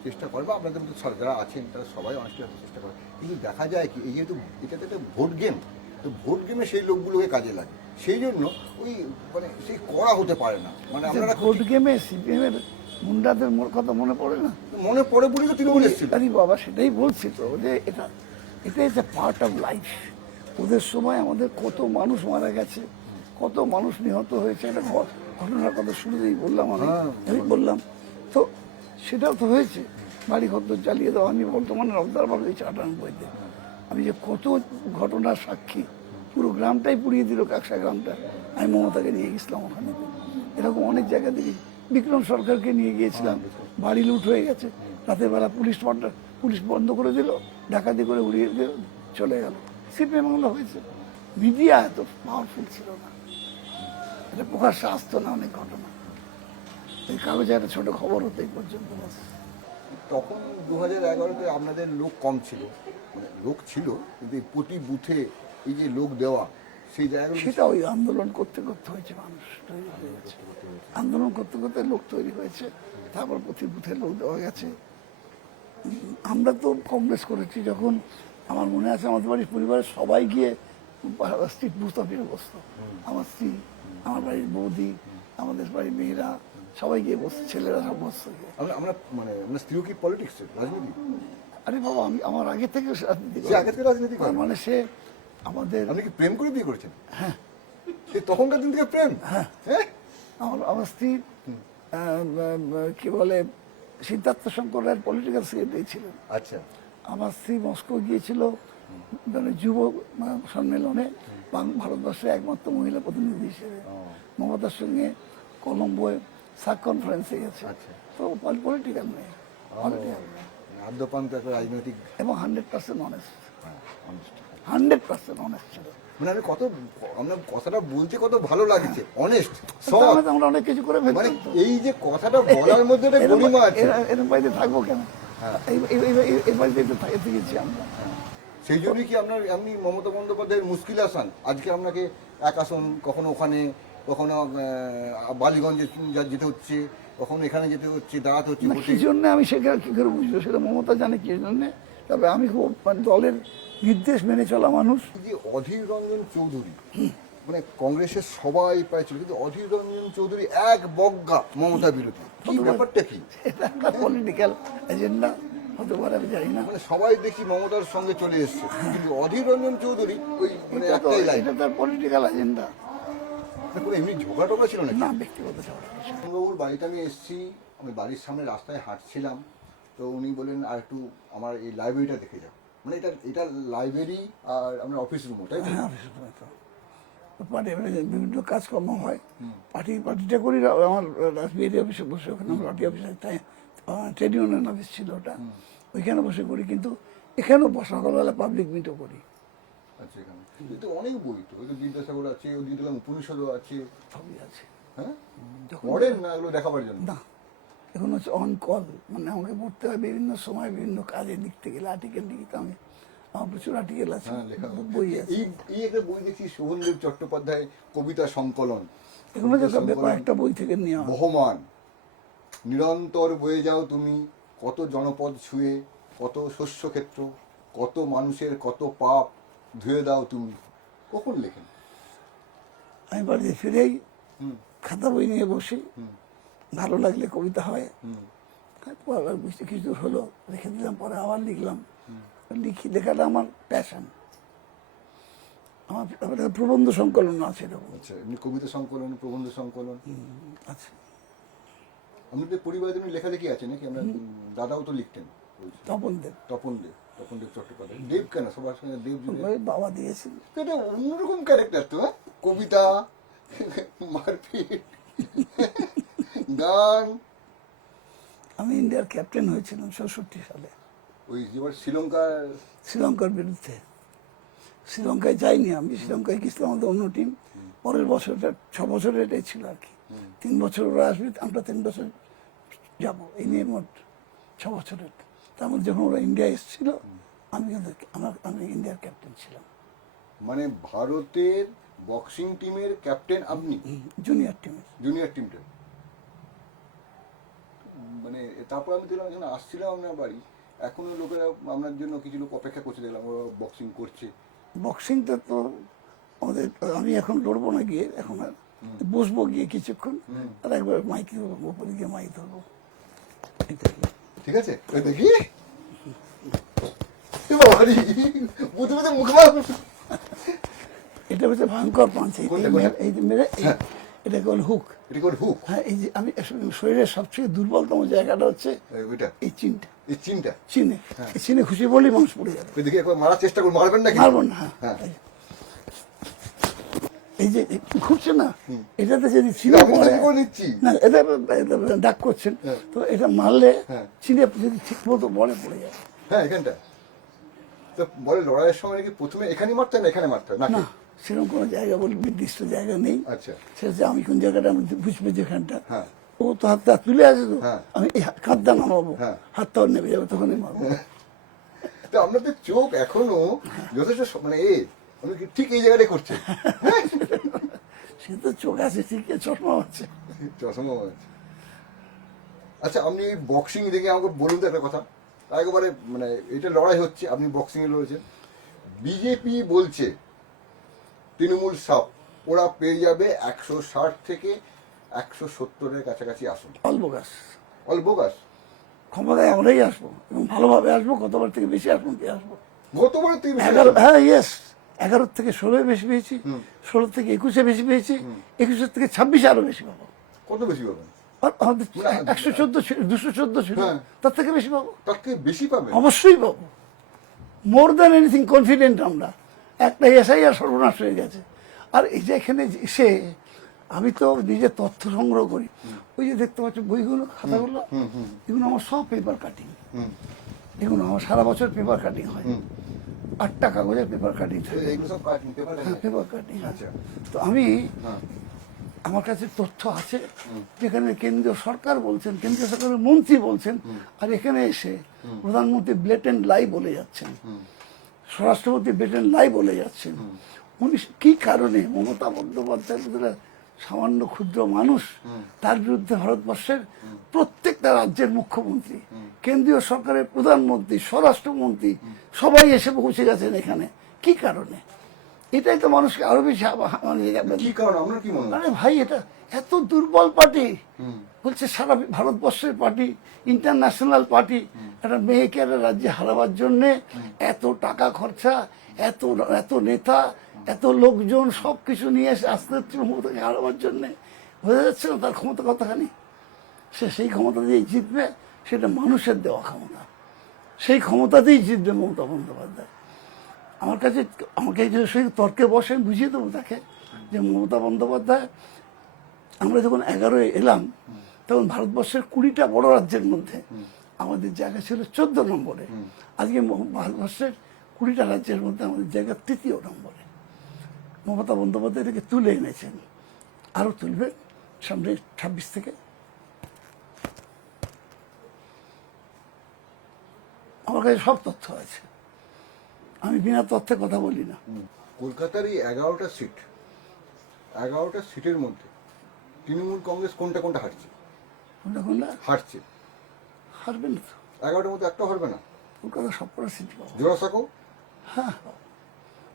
চেষ্টা করেন, বা আপনাদের মধ্যে যারা আছেন তারা সবাই অনেস্টলি হয়তো চেষ্টা করে, কিন্তু দেখা যায় কি, এই যেহেতু এটা তো একটা ভোট গেম, তো ভোট গেমে সেই লোকগুলোকে কাজে লাগে, সেই জন্য ওই মানে সেই করা হতে পারে না। মানে আপনারা ভোট গেমে সিপিএমের মুন্ডাদের কথা মনে পড়ে না? মনে পড়ে বলে তো তৃণমূল এসেছিল। আরে বাবা, সেটাই বলছি তো, যে এটা is a part of life. ওদের সময় আমাদের কত মানুষ মারা গেছে, কত মানুষ নিহত হয়েছে, এটা ঘটনার কথা শুরুতেই বললাম, আমি বললাম। তো সেটাও তো হয়েছে, বাড়ি ঘর জ্বালিয়ে দেওয়া। আমি বর্তমানে রবদারবার হয়েছে 98-তে। আমি যে কত ঘটনার সাক্ষী, পুরো গ্রামটাই পুড়িয়ে দিল, কাকসা গ্রামটা। আমি মমতাকে নিয়ে গেছিলাম ওখানে, এরকম অনেক জায়গা দেখি। বিক্রম সরকারকে নিয়ে গিয়েছিলাম, বাড়ি লুট হয়ে গেছে, রাতের বেলা পুলিশ বন্ধ করে দিল, ডাকাতি করে উড়িয়ে দিয়ে চলে গেল। সিপিএম মামলা হয়েছে। মিডিয়া এত পাওয়ারফুল ছিল না, এটা প্রকাশ্যে আসতো না অনেক ঘটনা। এই কাগজে একটা ছোট খবর হতো এই পর্যন্ত। তখন 2011-তে আপনাদের লোক কম ছিল, মানে লোক ছিল কিন্তু এই প্রতি বুথে এই যে লোক দেওয়া, সেই জায়গাগুলো সেটা ওই আন্দোলন করতে করতে হয়েছে, মানুষ তৈরি হয়ে গেছে, আন্দোলন করতে করতে লোক তৈরি হয়েছে, তারপর প্রতি বুথে লোক দেওয়া গেছে। আমরা তো কংগ্রেস করেছি যখন, আমার মনে আছে আমাদের বাড়ির পরিবারের সবাই গিয়ে স্ট্রিট বুথ অফিসে বসতো। আমার স্ত্রী, আমার বাড়ির বৌদি, আমাদের বাড়ির মেয়েরা সবাই গিয়ে বসতো, ছেলেরা সব বসতো গিয়ে। আমরা মানে আপনার স্ত্রীও কি পলিটিক্স, রাজনীতি? আরে বাবা, আমি আমার আগে থেকে রাজনীতি সে আগে থেকে রাজনীতি করে? মানে সে আমাদের, আপনি কি প্রেম করে বিয়ে করেছেন? হ্যাঁ। সে তখনকার দিন থেকে প্রেম? হ্যাঁ। হ্যাঁ। আমার স্ত্রী কি বলে সিদ্ধার্থ শঙ্কর রায়ের পলিটিক্যাল সেক্রেটারি ছিলেন। আচ্ছা। আমার স্ত্রী মস্কো গিয়েছিল মানে যুব সম্মেলনে, ভারতবর্ষের একমাত্র মহিলা প্রতিনিধি হিসেবে। মমতার সঙ্গে কলম্বোয় সাক কনফারেন্সে গেছে। তো পলিটিক্যাল মেয়ে, আদ্যপান্ত একটা রাজনৈতিক, এবং 100% অনেস্ট, 100% অনেস্ট ছিল। মানে আমি কত, আপনার কথাটা বলতে কত ভালো লাগছে, অনেস্ট। আমরা অনেক কিছু করে ফেলি, মানে এই যে কথাটা বলার মধ্যে একটা গরিমা আছে। এরকম বাড়িতে থাকবো কেন, এই বাড়িতে থেকেছি আমরা। সেই জন্যই কি আপনার আপনি মমতা বন্দ্যোপাধ্যায়ের মুশকিল আসান, আজকে আপনাকে এক আসন, কখনো ওখানে, কখনো বালিগঞ্জে যেতে হচ্ছে, কখনো এখানে যেতে হচ্ছে, দাঁড়াতে হচ্ছে। কি জন্য আমি সেখানে কি করে বুঝবো, সেটা মমতা জানে কি জন্য। তবে আমি খুব মানে দলের নির্দেশ মেনে চলা মানুষ। যে অধীর রঞ্জন চৌধুরী, মানে কংগ্রেসের সবাই প্রায় ছিল, কিন্তু অধীর রঞ্জন চৌধুরী এক বজ্ঞা মমতা বিরোধী, কি ব্যাপারটা কি? এটা একটা পলিটিক্যাল এজেন্ডা হতে পারে, আমি জানি না। মানে সবাই দেখি মমতার সঙ্গে চলে এসছে, কিন্তু অধীর রঞ্জন চৌধুরী ওই মানে একটাই লাইন। এটা তার পলিটিক্যাল এজেন্ডা, কোনো এমনি ঝোঁকা টোকা ছিল না? না, ব্যক্তিগত ঝগড়া। বাবুর বাড়িতে আমি এসেছি, আমি বাড়ির সামনে রাস্তায় হাঁটছিলাম, তো উনি বললেন আর একটু আমার এই লাইব্রেরিটা দেখে যাও। মানে এটা লাইব্রেরি আর আমরা অফিস রুমও, তাই তো? পার্টি বিভিন্ন কাজকর্ম হয়, পার্টিটা করি আমার রাজবিহারী অফিসে বসে, ওখানে পার্টি অফিসে ট্রেড ইউনিয়ন অফিস ছিল ওটা, ওইখানে বসে করি। কিন্তু এখানেও সকালবেলা পাবলিক মিটও করি। আচ্ছা, এখানে কিন্তু অনেক বই তো, ওই তো বিদ্যাসাগর আছে, ওই দিলাম উপনিষদও আছে, সবই আছে। হ্যাঁ, পড়েন না এগুলো দেখাবার জন্য? না, এখন হচ্ছে অন কল, মানে আমাকে পড়তে হয় বিভিন্ন সময়, বিভিন্ন কাজে লিখতে গেলে। আর্টিকেল লিখি তো আমি, আমার প্রচুর আর্টিকেল আছে, বই আছে। এই একটা বই দেখছি, শোভনদেব চট্টোপাধ্যায় কবিতা সংকলন, এগুলো যে কয়েকটা বই থেকে নেওয়া। বহমান, নিরন্তর বয়ে যাও তুমি, কত জনপদ ছুঁয়ে, কত শস্যক্ষেত্র, কত মানুষের কত পাপ ধুয়ে দাও তুমি। কখন লেখেন? আমি বাড়িতে ফিরেই খাতা বই নিয়ে বসি, ভালো লাগলে কবিতা হয়, কিছু দূর হলো রেখে দিলাম, পরে আবার লিখলাম। লেখাটা আমার প্যাশন। আমার প্রবন্ধ সংকলন আছে এরকম। আচ্ছা, এমনি কবিতা সংকলন, প্রবন্ধ সংকলন আছে। আপনাদের পরিবারের জন্য লেখালেখি আছে নাকি? আমরা দাদাও তো লিখতেন, তপন দেব চট্টোপাধ্যায়। দেব কেন সবার সঙ্গে দেব? বাবা দিয়েছিল। এটা অন্যরকম ক্যারেক্টার তো, হ্যাঁ? কবিতা, মারপিট, গান। আমি ইন্ডিয়ার ক্যাপ্টেন হয়েছিলাম 67 সালে, ওই যেবার শ্রীলঙ্কার বিরুদ্ধে। শ্রীলঙ্কায় যাইনি আমি, শ্রীলঙ্কায় গেছিলাম আমাদের অন্য টিম। পরের বছরটা 6 বছরের এটাই ছিল আর কি। 3 বছর ওরা আসবে, আমরা 3 বছর যাবো, এই নিয়ে মোট 6 বছরের। তার মধ্যে যখন ওরা ইন্ডিয়া এসেছিল, আমি কিন্তু আমি ইন্ডিয়ার ক্যাপ্টেন ছিলাম। মানে ভারতের বক্সিং টিমের ক্যাপ্টেন আপনি? জুনিয়র টিমটা। মানে তারপর আমি দেখলাম যখন আসছিলাম আপনার বাড়ি, এখনো লোকেরা আপনার জন্য কিছু লোক অপেক্ষা করছে, দেখলাম ওরা বক্সিং করছে। বক্সিংটা তো আমাদের, আমি এখন লড়বো না গিয়ে, এখন আর বসবো গিয়ে কিছুক্ষণ, আর একবার মাইক ধরবো, উপরে গিয়ে মাইক ধরবো। ঠিক আছে, দেখি এটা হচ্ছে ভয়ঙ্কর পাঞ্চ। এই মেরে এটাকে বলে হুক। এটা করে হুক। হ্যাঁ, এই যে আমি শরীরের সবচেয়ে দুর্বলতম জায়গাটা হচ্ছে ওইটা এই চিনটা, এই চিনটা। চিনে এই চিনে খুশি বলেই মানুষ পড়ে যাবে। ওই দিকে একবার মারার চেষ্টা করুন, মারবেন না কিন্তু। মারবো না। হ্যাঁ। এই যে ঘুরছে না, এটাতে যদি চিনে আমি তো করে নিচ্ছি। না, এটা ডাক করছেন, তো এটা মারলে হ্যাঁ। চিনে যদি ঠিক মতো বলে পড়ে যাবে। হ্যাঁ, এখানটা তো বলে লড়াইয়ের সময় নাকি প্রথমে এখানে মারতে হয় না এখানে মারতে হয় নাকি? না, সেরকম কোনো জায়গা বলে নির্দিষ্ট জায়গা নেই। আচ্ছা। সেটা হচ্ছে আমি কোন জায়গাটা আমি বুঝবে যেখানটা, হ্যাঁ। ও তো হাতটা তুলে আছে তো, হ্যাঁ। আমি এই কাঁধটা নামাবো, হ্যাঁ। হাতটা ওর নেমে যাবে, তখনই মারবো। তো আপনাদের চোখ এখনো যথেষ্ট মানে আপনি কি ঠিক এই জায়গাটাই করছে? সে তো চোখ আছে ঠিক, চশমা আছে। চশমা আছে। আচ্ছা, আপনি বক্সিং দেখে আমাকে বলুন তো একটা কথা। একেবারে মানে এটা লড়াই হচ্ছে, আপনি বক্সিং এ লড়েছেন, বিজেপি বলছে তৃণমূল সাপ ওরা পেয়ে যাবে 160 থেকে 170-এর কাছাকাছি আসন। অল্প গাছ, অল বোগাস। ক্ষমতায় আমরাই আসবো এবং ভালোভাবে আসবো, গতবার থেকে বেশি আসবো কি আসবো। গতবার থেকে বেশি 11, আসন। হ্যাঁ ইয়েস, 11 থেকে 16 বেশি পেয়েছি, 16 থেকে 21 বেশি পেয়েছি, 21 থেকে 26 আরো বেশি পাবো। কত বেশি পাবেন? আর আমাদের 114 ছিল, 214 ছিল, হ্যাঁ। তার থেকে বেশি পাবো, তার থেকে বেশি পাবেন? অবশ্যই পাবো। মোর দ্যান এনিথিং কনফিডেন্ট আমরা। একটা এসআই আর সর্বনাশ হয়ে গেছে। আর এই যে এখানে এসে আমি তো নিজে তথ্য সংগ্রহ করি, ওই যে দেখতে পাচ্ছ বইগুলো, খাতাগুলো, এগুলো আমার সব পেপার কাটিং। এগুলো আমার সারা বছর পেপার কাটিং হয়, 8টা কাগজের পেপার কাটিং থাকে, এইগুলো সব কাটিং পেপার। Paper cutting. আচ্ছা। তো আমি, হ্যাঁ। আমার কাছে তথ্য আছে যেখানে কেন্দ্রীয় সরকার বলছেন, কেন্দ্রীয় সরকারের মন্ত্রী বলছেন, আর এখানে এসে প্রধানমন্ত্রী ব্লেটেন্ট লাই বলে যাচ্ছেন, স্বরাষ্ট্রমন্ত্রী ব্লেটেন্ট লাই বলে যাচ্ছেন। উনি কি কারণে, মমতা বন্দ্যোপাধ্যায়ের মতো সামান্য ক্ষুদ্র মানুষ, তার বিরুদ্ধে ভারতবর্ষের প্রত্যেকটা রাজ্যের মুখ্যমন্ত্রী, কেন্দ্রীয় সরকারের প্রধানমন্ত্রী, স্বরাষ্ট্রমন্ত্রী সবাই এসে পৌঁছে গেছেন এখানে, কি কারণে? এটাই তো মানুষকে আরো বেশি কি কারণ আপনার কি মনে হয়? আরে ভাই, এটা এত দুর্বল পার্টি, বলছে সারা ভারতবর্ষের পার্টি, ইন্টারন্যাশনাল পার্টি, একটা মেয়েকে একটা রাজ্যে হারাবার জন্য এত টাকা খরচা, এত এত নেতা, এত লোকজন, সব কিছু নিয়ে এসে আস্তে আস্তে মমতাকে হারাবার জন্য, বোঝা যাচ্ছে না তার ক্ষমতা কতখানি। সে সেই ক্ষমতা দিয়ে জিতবে, সেটা মানুষের দেওয়া ক্ষমতা, সেই ক্ষমতাতেই জিতবে মমতা বন্দ্যোপাধ্যায়। আমার কাছে, আমাকে যে সেই তর্কে বসে বুঝিয়ে দেবো তাকে যে মমতা বন্দ্যোপাধ্যায়, আমরা যখন 11 এলাম তখন ভারতবর্ষের 20টা বড় রাজ্যের মধ্যে আমাদের জায়গা ছিল 14 নম্বরে। আজকে ভারতবর্ষের 20টা রাজ্যের মধ্যে আমাদের জায়গা 3য় নম্বরে। মমতা বন্দ্যোপাধ্যায় এটাকে তুলে এনেছেন, আরও তুলবে সামনে 26 থেকে। আমার কাছে সব তথ্য আছে, আমি বিনা তথ্যে কথা বলি না। কলকাতার এই 11টা সিট, 11টা সিটের মধ্যে তৃণমূল কংগ্রেস কোনটা কোনটা হারছে? কোনটা কোনটা হারছে? হারবে না তো, 11টার মধ্যে একটা হারবে না? কলকাতা সব কটা সিট পাবো। জোড়াসাঁকো? হ্যাঁ,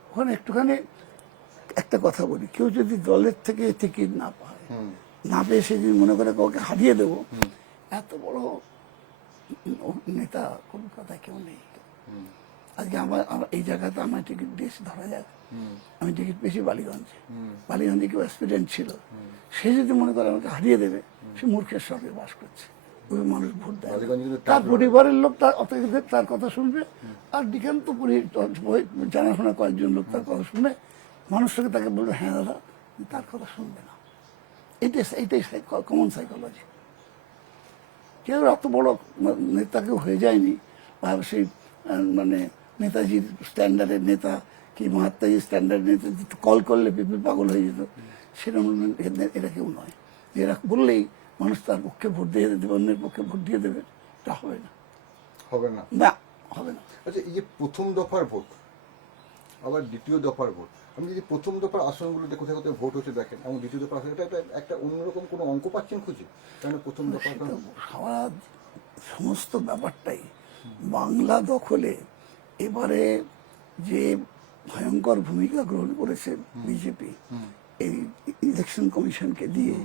ওখানে একটুখানি একটা কথা বলি, কেউ যদি দলের থেকে টিকিট না পায়, না পেয়ে সে যদি মনে করে কাউকে হারিয়ে দেবো, এত বড় নেতা কলকাতায় কেউ নেই। আজকে আমার এই জায়গাতে আমার টিকিট দিয়েছে, ধরা যাক আমি টিকিট পেয়েছি বালিগঞ্জে কেউ অ্যাসপিরেন্ট ছিল, সে যদি মনে করে আমাকে হারিয়ে দেবে, সে মূর্খের সঙ্গে বাস করছে। ওই মানুষ ভোট দেয়, তার পরিবারের লোক তার অতএব তার কথা শুনবে, আর দিকান্ত জানাশোনা কয়েকজন লোক তার কথা শুনবে, মানুষটাকে তাকে বলবে হ্যাঁ দাদা, তার কথা শুনবে না। এইটাই কমন সাইকোলজি। কেউ এত বড় নেতা কেউ হয়ে যায়নি, বা সেই মানে নেতাজির স্ট্যান্ডার্ডের নেতা কি মহাত্মাজির স্ট্যান্ডার্ড নেতা কল করলে পিপল পাগল হয়ে যেত, সেরকম এরা কেউ নয়। এরা বললেই মানুষ তার পক্ষে ভোট দিয়ে দেবে, অন্যের পক্ষে ভোট দিয়ে দেবে, এটা হবে না, হবে না, না হবে না। আচ্ছা, এই যে প্রথম দফার ভোট আবার দ্বিতীয় দফার ভোট, আপনি যদি প্রথম দফার আসনগুলোতে কোথায় কোথায় ভোট হচ্ছে দেখেন, এবং দ্বিতীয় দফার আসন, এটা একটা অন্যরকম কোনো অঙ্ক পাচ্ছেন খুঁজে? কারণ প্রথম দফার সারা সমস্ত ব্যাপারটাই বাংলা দখলে এবারে যে ভয়ঙ্কর ভূমিকা গ্রহণ করেছে বিজেপি এই ইলেকশন কমিশনকে দিয়ে।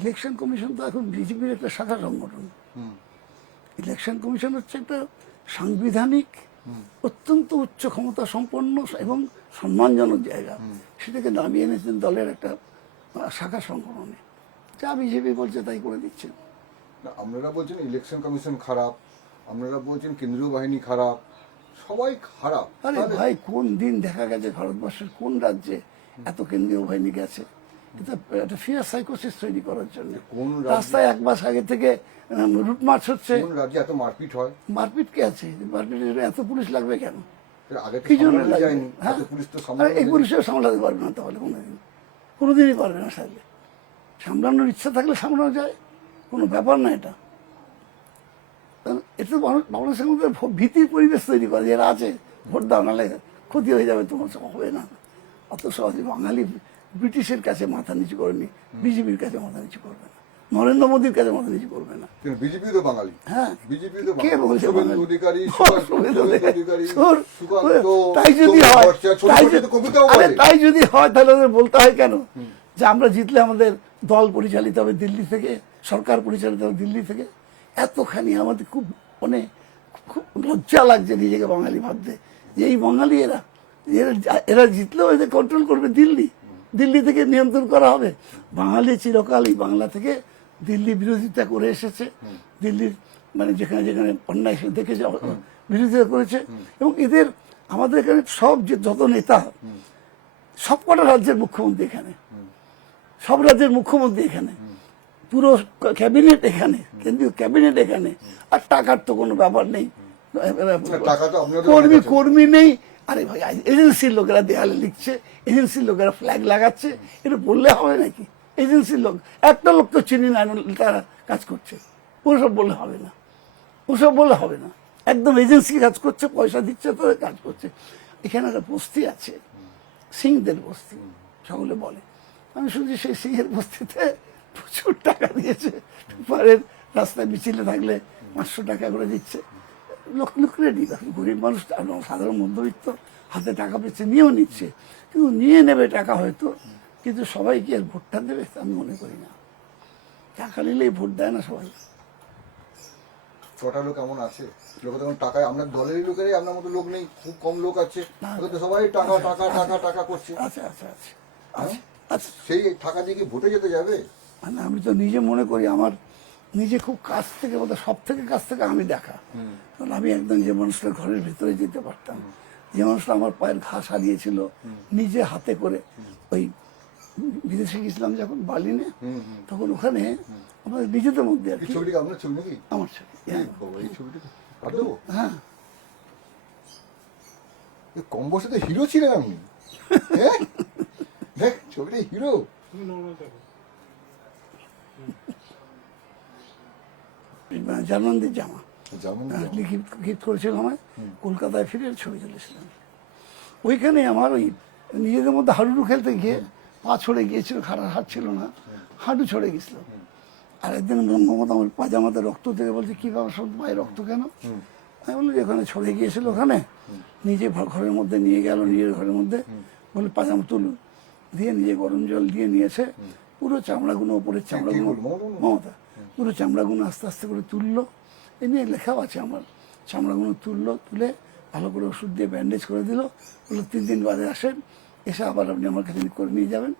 ইলেকশন কমিশন তো এখন বিজেপির একটা শাখা সংগঠন। ইলেকশন কমিশন হচ্ছে একটা সাংবিধানিক অত্যন্ত উচ্চ ক্ষমতা সম্পন্ন এবং সম্মানজনক জায়গা, সেটাকে নামিয়ে এনেছেন দলের একটা শাখা সংগঠনে যা বিজেপি বলছে তাই করে দিচ্ছেন। না, আপনারা বলছেন ইলেকশন কমিশন খারাপ, আপনারা বলছেন কেন্দ্রীয় বাহিনী খারাপ, সবাই খারাপ। আরে তাহলে ভাই, কোন দিন দেখা গেছে ভারতবর্ষের কোন রাজ্যে এত কেন্দ্রীয় বাহিনী গেছে? এটা একটা ফিয়ার সাইকোসিস তৈরি করার জন্য। কোন রাস্তায় এক মাস আগে থেকে রুট মার্চ হচ্ছে। কোন রাজ্যে এত মারপিট হয়? মারপিট কে আছে? মারপিটের এত পুলিশ লাগবে কেন? আগে কি জন্য সামলানো লাগবে? যায়নি, হ্যাঁ, এত পুলিশ তো আর সামলানো এই যায়নি। পুলিশও সামলাতে পারবে না তাহলে কোনোদিনই পারবে না। সামলানোর ইচ্ছা থাকলে সামলানো যায়, কোনো ব্যাপার না এটা। এটা তো বাংলাদেশের মধ্যে ভীতির পরিবেশ তৈরি করে, যারা আছে ভোট দাও নাহলে ক্ষতি হয়ে যাবে, তোমার হবে না। অত সহজে বাঙালি ব্রিটিশের কাছে মাথা নিচু করেনি, বিজেপির কাছে মাথা নিচু করবে না, নরেন্দ্র মোদীর কাছে মাথা নিচু করবে না। বিজেপি তো বাঙালি। হ্যাঁ, বিজেপি তো কে বলছে শুভেন্দু অধিকারী, শুভেন্দু অধিকারী? সুকান্ত, তাই যদি হয়, ছোট ছোট কবিতাও আরে বলে। তাই যদি হয় তাহলে ওদের বলতে হয় কেন যে আমরা জিতলে আমাদের দল পরিচালিত হবে দিল্লি থেকে, সরকার পরিচালিত হবে দিল্লি থেকে? এতখানি আমাদের খুব মানে খুব লজ্জা লাগছে নিজেকে বাঙালি ভাবতে, যে এই বাঙালি এরা জিতলেও এদের কন্ট্রোল করবে দিল্লি থেকে নিয়ন্ত্রণ করা হবে। বাঙালি চিরকাল এই বাংলা থেকে দিল্লি বিরোধিতা করে এসেছে, দিল্লির মানে যেখানে যেখানে অন্যায় সে দেখেছে বিরোধিতা করেছে। এবং এদের আমাদের এখানে সব যে যত নেতা, সব কটা রাজ্যের মুখ্যমন্ত্রী এখানে, সব রাজ্যের মুখ্যমন্ত্রী এখানে, পুরো ক্যাবিনেট এখানে, কেন্দ্রীয় ক্যাবিনেট এখানে। আর টাকার তো কোনো ব্যাপার নেই, কর্মী নেই। আরে ভাই, এজেন্সির লোকেরা দেয়ালে লিখছে, এজেন্সির লোকেরা ফ্ল্যাগ লাগাচ্ছে, এটা বললে হবে নাকি? এজেন্সির লোক, একটা লোক তো চিনি না তারা কাজ করছে, ওসব বললে হবে না, ওসব বললে হবে না। একদম এজেন্সি কাজ করছে, পয়সা দিচ্ছে, তো কাজ করছে। এখানে একটা বস্তি আছে, সিংদের বস্তি, সকলে বলে। আমি শুনছি সেই সিংহের বস্তিতে প্রচুর টাকা দিয়েছে, পারের রাস্তায় মিছিলে থাকলে 500 টাকা করে দিচ্ছে। লোক রেডি, গরিব মানুষ, সাধারণ মধ্যবিত্ত হাতে টাকা পেয়েছে, নিয়েও নিচ্ছে, কিন্তু নিয়ে নেবে টাকা হয়তো, কিন্তু সবাই কি আর ভোটটা দেবে? আমি মনে করি না। টাকা নিলেই ভোট দেয় না সবাই। কটা লোক এমন আছে, লোক তখন টাকায়, আপনার দলেরই লোকেরই, আপনার মতো লোক নেই, খুব কম লোক আছে, সবাই টাকা টাকা টাকা টাকা করছে। আচ্ছা আচ্ছা আচ্ছা আচ্ছা আচ্ছা, সেই টাকা দিয়ে কি ভোটে যেতে যাবে? মানে আমি তো নিজে মনে করি, আমার নিজে খুব কাছ থেকে, বোধহয় সব থেকে কাছ থেকে আমি দেখা। কারণ আমি একদম যে মানুষটা ঘরের ভিতরে যেতে পারতাম, যে মানুষটা আমার পায়ের ঘা সারিয়েছিল নিজে হাতে করে। ওই বিদেশে গেছিলাম যখন বার্লিনে, তখন ওখানে আমাদের নিজেদের মধ্যে আর কি। ছবিটা আপনার ছবি নাকি? আমার ছবি। এই ছবিটা হ্যাঁ, কম বয়সে তো হিরো ছিলেন আপনি। হ্যাঁ, দেখ ছবিটা হিরো। জার্মানদের জামা যেমন গিফট করেছিল আমায়, কলকাতায় ফিরে ছবি তুলেছিলাম। ওইখানে আমার ওই নিজেদের মধ্যে হাডুডু খেলতে গিয়ে পা ছড়ে গিয়েছিল, খারাপ হাত ছিল না, হাঁটু ছড়ে গেছিল। আর একদিন মোহাম্মদ আমার পাজামাতে রক্ত থেকে বলছে, কী ব্যাপার সব পায়ে রক্ত কেন? আমি বললি যে ওখানে ছড়ে গিয়েছিল, ওখানে নিজে ঘরের মধ্যে নিয়ে গেল, নিজের ঘরের মধ্যে বলে পাজামা তুলুন, দিয়ে নিজে গরম জল দিয়ে নিয়েছে, পুরো চামড়াগুলো, ওপরের চামড়াগুলো, মমতা পুরো চামড়াগুলো আস্তে আস্তে করে তুললো। এ নিয়ে লেখাও আছে আমার, চামড়াগুলো তুললো, তুলে ভালো করে ওষুধ দিয়ে ব্যান্ডেজ করে দিল, বললো 3 দিন বাদে আসেন, এসে আবার আপনি আমার কাছে করে নিয়ে যাবেন।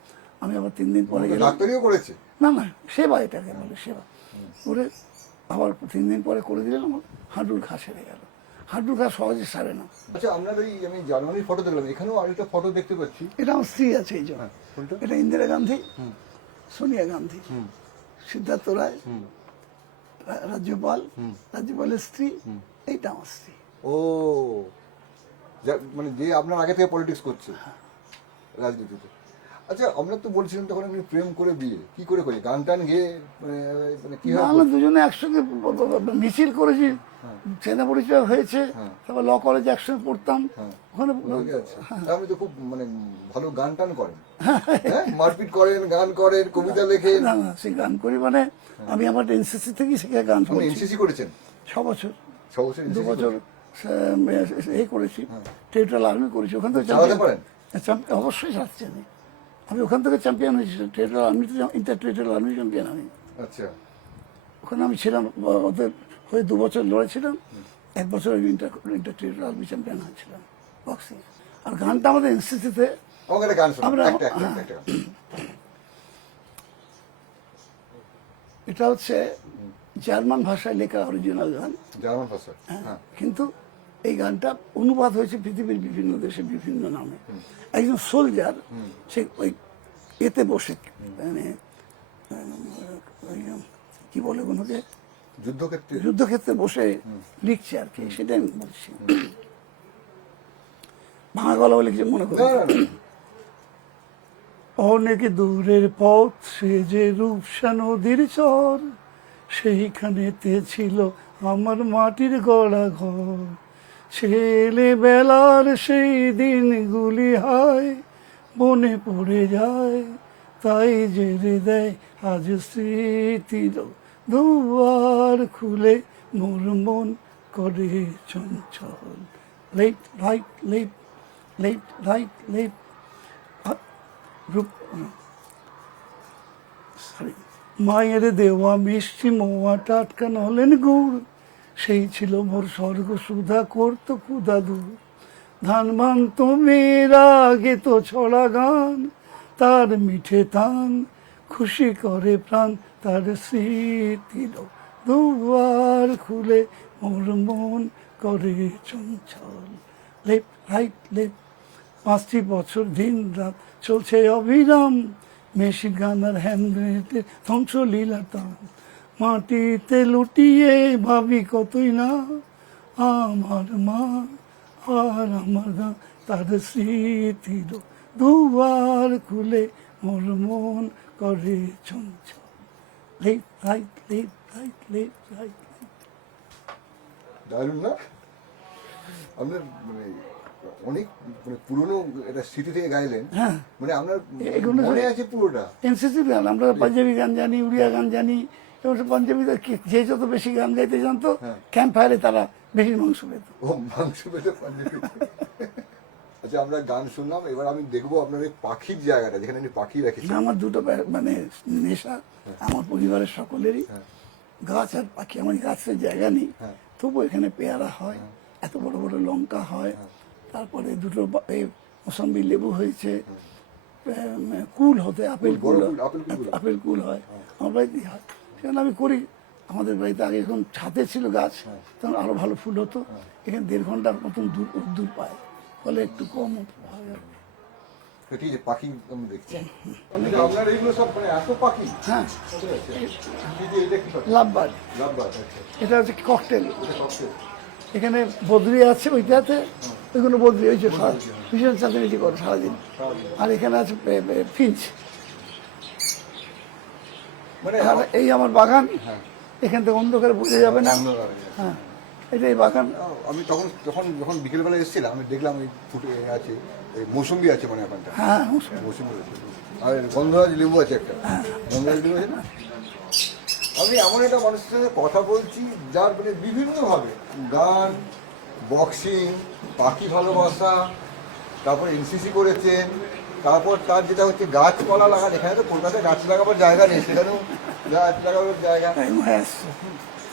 আমি আবার 3 দিন পরে গেলাম। ডাক্তারিও করেছে? না না, সেবা, এটাকে বলে সেবা। করে আবার 3 দিন পরে করে দিলেন, আমার হাঁটুর ঘা সেরে গেল। হাঁটুর ঘা সহজে সারে না। আচ্ছা, আপনার ওই আমি জার্মানির ফটো দেখলাম, এখানেও আরেকটা ফটো দেখতে পাচ্ছি। এটা আমার স্ত্রী আছে, এই জন্য। এটা ইন্দিরা গান্ধী, সোনিয়া গান্ধী, সিদ্ধার্থ রায়, রাজ্যপালের স্ত্রী, এইটা আমার স্ত্রী। ও, মানে যে আপনার আগে থেকে পলিটিক্স করছে রাজনীতিতে। আচ্ছা, আপনার তো বলছিলেন তখন আপনি প্রেম করে বিয়ে কি করে করি, গান টান গেয়ে, মানে কি হয়? আমরা দুজনে একসঙ্গে মিছিল করেছি, চেনা পরিচয় হয়েছে, তারপর ল কলেজে একসঙ্গে পড়তাম ওখানে। আপনি তো খুব মানে ভালো গান টান করেন, মারপিট করেন, গান করেন, কবিতা লেখেন। না না, সে গান করি মানে আমি আমার এনসিসি থেকে শিখে গান করি। এনসিসি করেছেন 6 বছর, 6 বছর, 2 বছর এই করেছি, টেরিটোরিয়াল আর্মি করেছি। ওখান থেকে অবশ্যই চালাতে জানি আমি। ওখান থেকে চ্যাম্পিয়ন হয়েছি, টেরিটোরিয়াল আর্মিতে, ইন্টার টেরিটোরিয়াল আর্মি চ্যাম্পিয়ন আমি। আচ্ছা, ওখানে আমি ছিলাম, ওদের হয়ে 2 বছর লড়েছিলাম, 1 বছর ইন্টার টেরিটোরিয়াল আর্মি চ্যাম্পিয়ন হয়েছিলাম বক্সিং। আর গানটা আমাদের এনসিসিতে আমাকে গান শোনান, আমরা, একটা এটা হচ্ছে জার্মান ভাষায় লেখা অরিজিনাল গান, জার্মান ভাষা। হ্যাঁ। কিন্তু এই গানটা অনুবাদ হয়েছে পৃথিবীর বিভিন্ন দেশে বিভিন্ন নামে। একজন সোলজার সে ওই এতে বসে মানে ওই কি বলে ওগুলোকে যুদ্ধক্ষেত্রে যুদ্ধক্ষেত্রে বসে লিখছে আর কি, সেটাই আমি বলছি। ভাঙা গলা বলে কিছু মনে করি। অনেক দূরের পথ সে যে রূপসা নদীর চর, সেইখানেতে ছিল আমার মাটির গড়া ঘর। ছেলেবেলার সেই দিনগুলি হায় মনে পড়ে যায়, তাই জেরে দেয় আজ স্মৃতির দুয়ার খুলে মোর মন করে চঞ্চল। Left right left, left right left, মায়ের দেওয়া মিষ্টি মোয়া টাটকা নলেন গুড়, সেই ছিল মোর স্বর্গ সুধা করতো ক্ষুধা দূর। ধান ভাঙতো মেয়েরা আগে তো ছড়া গান, তার মিঠে তান খুশি করে প্রাণ, তার স্মৃতির দুয়ার খুলে মোর মন করে চঞ্চল। লেফট রাইট লেফট, 5টি বছর দিন রাত চলছে অবিরাম, মেশিন গান আর হ্যান্ডগ্রেনেডের ধ্বংসলীলাটান। মাটিতে লুটিয়ে ভাবি কতই না আমার মা আর আমার গান, তার স্মৃতির দুয়ার খুলে মোর মন করে চঞ্চল। Left right left right left right. দারুণ না? আপনার মানে অনেক মানে পুরনো একটা স্মৃতি থেকে গাইলেন। হ্যাঁ, মানে আপনার এগুলো মনে আছে পুরোটা। এনসিসি গান, আমরা পাঞ্জাবি গান জানি, উড়িয়া গান জানি, এবং পাঞ্জাবিতে যে যত বেশি গান গাইতে জানতো ক্যাম্প ফায়ারে তারা বেশি মাংস পেত। ও মাংস পেতে পাঞ্জাবি। আচ্ছা, আমরা গান শুনলাম, এবার আমি দেখবো আপনার এই পাখির জায়গাটা যেখানে আপনি পাখি রেখেছেন। আমার দুটো মানে নেশা, আমার পরিবারের সকলেরই গাছ আর পাখি। আমার গাছের জায়গা নেই, তবু এখানে পেয়ারা হয়, এত বড় বড় লঙ্কা হয়, তারপরে দুটো মোসাম্বি লেবু হয়েছে, কুল হতে আপেল কুল, আপেল কুল হয় আমার বাড়িতেই হয়। সেখানে আমি করি। আমাদের বাড়িতে আগে এখন ছাদে ছিল গাছ, তখন আরো ভালো ফুল হতো। এখানে 1.5 ঘন্টার মতন দূর পায়, ফলে একটু কম হয় আর কি। ঠিক আছে, পাখি আমি দেখছি। আপনার এইগুলো সব মানে এত পাখি? হ্যাঁ, এটা কি পাখি? লাভবার্ড। লাভবার্ড। আচ্ছা, এটা হচ্ছে ককটেল। এটা ককটেল। এখানে বদ্রি আছে ওইটাতে, ওইগুলো বদ্রি ওই যে ভীষণ চাঁদামিটি করে সারাদিন। আর এখানে আছে ফিঞ্চ। মানে আর এই আমার বাগান, এখান থেকে অন্ধকারে বোঝা যাবে না। হ্যাঁ, এটাই বাগান। আমি যখন বিকেলবেলা এসেছিলাম, আমি দেখলাম এই ফুটে আছে, এই মৌসুম্বি আছে, মানে এখানটা হ্যাঁ, মৌসুম্বি আছে, আর গন্ধরাজ লেবু আছে একটা। গন্ধরাজ লেবু আছে না? আমি এমন একটা মানুষের সাথে কথা বলছি যার মানে বিভিন্নভাবে গান, বক্সিং, পাখি ভালোবাসা, তারপর এনসিসি করেছেন, তারপর তার যেটা হচ্ছে গাছপালা লাগান। এখানে তো কলকাতায় গাছ লাগাবার জায়গা নেই, সেখানেও গাছ লাগাবার জায়গা।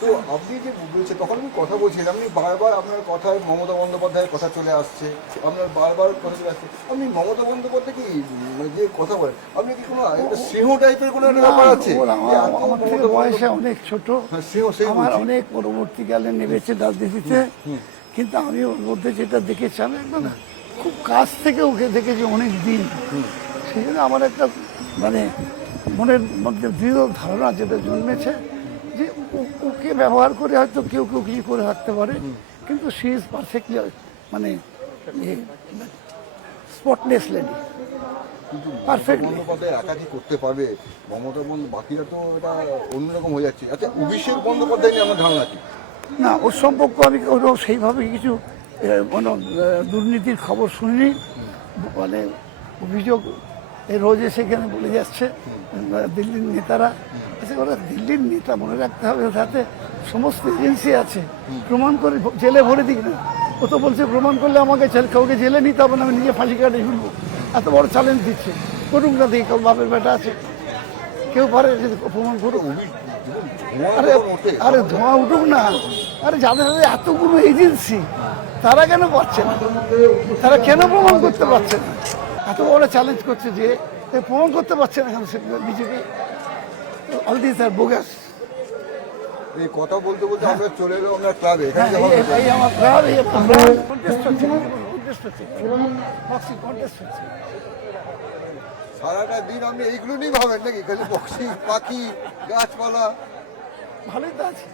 তো আপনি যে বলছেন, তখন আমি কথা বলছিলাম, আপনি বারবার আপনার কথায় মমতা বন্দ্যোপাধ্যায়ের কথা চলে আসছে, আপনার বারবার কথা চলে আসছে। আপনি মমতা বন্দ্যোপাধ্যায় কি যে কথা বলেন, আপনি কি কোনো একটা সিংহ টাইপের কোনো একটা ব্যাপার আছে? আমার থেকে বয়সে অনেক ছোট, আমার অনেক পরবর্তীকালে নেমেছে রাজনীতিতে, কিন্তু আমি ওর মধ্যে যেটা দেখেছি, আমি একদম খুব কাছ থেকে ওকে দেখেছি অনেক দিন। সেই জন্য আমার একটা মানে মনের মধ্যে দৃঢ় ধারণা যেটা জন্মেছে যে ওকে ব্যবহার করে হয়তো কেউ কিছু করে রাখতে পারে, কিন্তু শি ইজ পারফেক্টলি মানে স্পটলেস লেডি, পারফেক্টলি। বন্দ্যোপাধ্যায় একাকি করতে পারবে, মমতা বন্দ্যোপাধ্যায়, বাকিরা তো এটা অন্যরকম হয়ে যাচ্ছে। আচ্ছা, অভিষেক বন্দ্যোপাধ্যায় নিয়ে আমার ধারণা কি? না, ওর সম্পর্ক আমি সেইভাবে কিছু কোনো দুর্নীতির খবর শুনিনি। মানে অভিযোগ রোজ সেখানে বলে যাচ্ছে দিল্লির নেতারা। আচ্ছা, ওরা দিল্লির নেতা, মনে রাখতে হবে তাতে সমস্ত এজেন্সি আছে, প্রমাণ করে জেলে ভরে দিক না। ও তো বলছে প্রমাণ করলে আমাকে কাউকে জেলে নিতে হবে না, আমি নিজে ফাঁসি কাটে ঝুলবো। এত বড় চ্যালেঞ্জ দিচ্ছে, করুক না দেখি, কেউ বাপের বেটা আছে, কেউ পারে যদি প্রমাণ করুক। আরে ধোঁয়া উঠুক না। আরে যাদের এতগুলো এজেন্সি, তারা কেন পারছে না? তারা কেন প্রমাণ করতে পারছে না? এত বড় চ্যালেঞ্জ করছে যে প্রমাণ করতে পারছে না কেন BJP? All this are bogus. এই কথা বলতে বলতে আমরা চলে এলাম আপনার ক্লাবে হ্যাঁ, এখানে যে এই আমার ক্লাব, এই আমার কন্টেস্ট হচ্ছে, কন্টেস্ট হচ্ছে, বক্সিং কন্টেস্ট হচ্ছে। সারাটা দিন আপনি এইগুলো নিয়েই ভাবেন নাকি খালি বক্সিং পাখি গাছপালা ভালোই তো আছে।